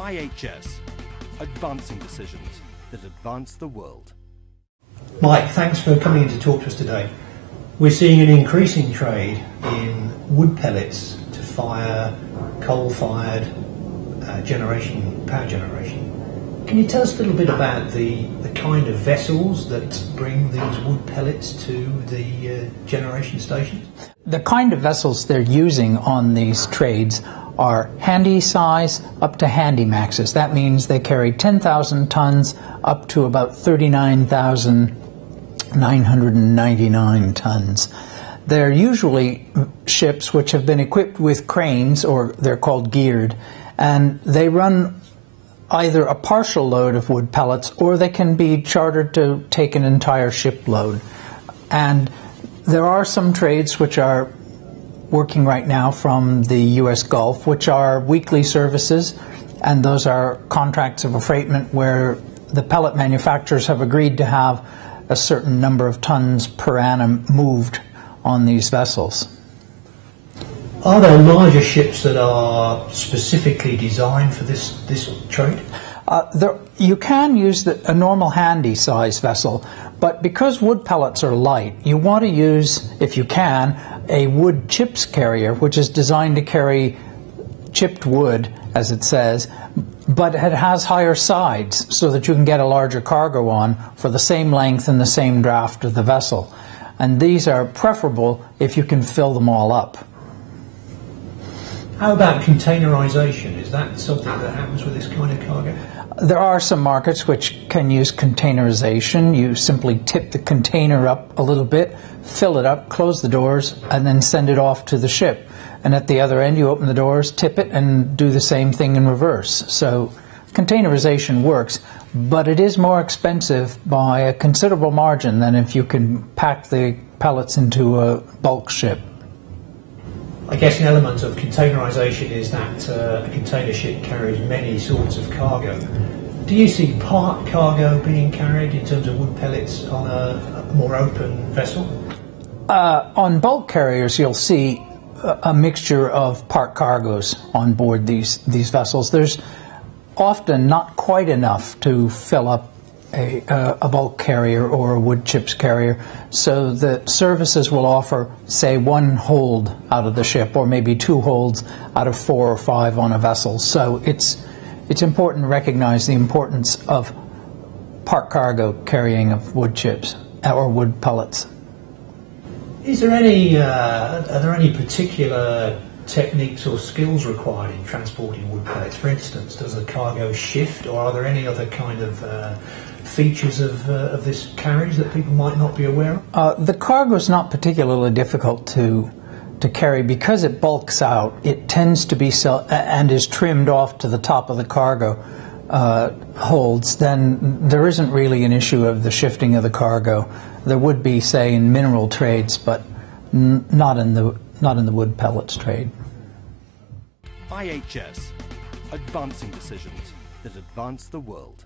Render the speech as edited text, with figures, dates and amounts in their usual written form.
IHS, advancing decisions that advance the world. Mike, thanks for coming in to talk to us today. We're seeing an increasing trade in wood pellets to fire coal-fired power generation. Can you tell us a little bit about the kind of vessels that bring these wood pellets to the generation stations? The kind of vessels they're using on these trades are handy size up to handy maxes. That means they carry 10,000 tons up to about 39,999 tons. They're usually ships which have been equipped with cranes, or they're called geared, and they run either a partial load of wood pellets or they can be chartered to take an entire ship load. And there are some trades which are working right now from the US Gulf, which are weekly services, and those are contracts of affreightment where the pellet manufacturers have agreed to have a certain number of tons per annum moved on these vessels. Are there larger ships that are specifically designed for this trade? You can use a normal handy size vessel, but because wood pellets are light, you want to use, if you can, a wood chips carrier, which is designed to carry chipped wood, as it says, but it has higher sides so that you can get a larger cargo on for the same length and the same draft of the vessel. And these are preferable if you can fill them all up. How about containerization? Is that something that happens with this kind of cargo? There are some markets which can use containerization. You simply tip the container up a little bit, fill it up, close the doors, and then send it off to the ship. And at the other end, you open the doors, tip it, and do the same thing in reverse. So containerization works, but it is more expensive by a considerable margin than if you can pack the pellets into a bulk ship. I guess an element of containerization is that a container ship carries many sorts of cargo. Do you see part cargo being carried in terms of wood pellets on a more open vessel? On bulk carriers, you'll see a mixture of part cargoes on board these vessels. There's often not quite enough to fill up a bulk carrier or a wood chips carrier, so the services will offer, say, one hold out of the ship, or maybe two holds out of 4 or 5 on a vessel. So it's important to recognize the importance of part cargo carrying of wood chips or wood pellets. Is there any are there any particular techniques or skills required in transporting wood pellets? For instance, does the cargo shift, or are there any other kind of features of this carriage that people might not be aware of? The cargo is not particularly difficult to carry because it bulks out. It tends to be and is trimmed off to the top of the cargo holds. Then there isn't really an issue of the shifting of the cargo. There would be, say, in mineral trades, but not in the wood pellets trade. IHS, advancing decisions that advance the world.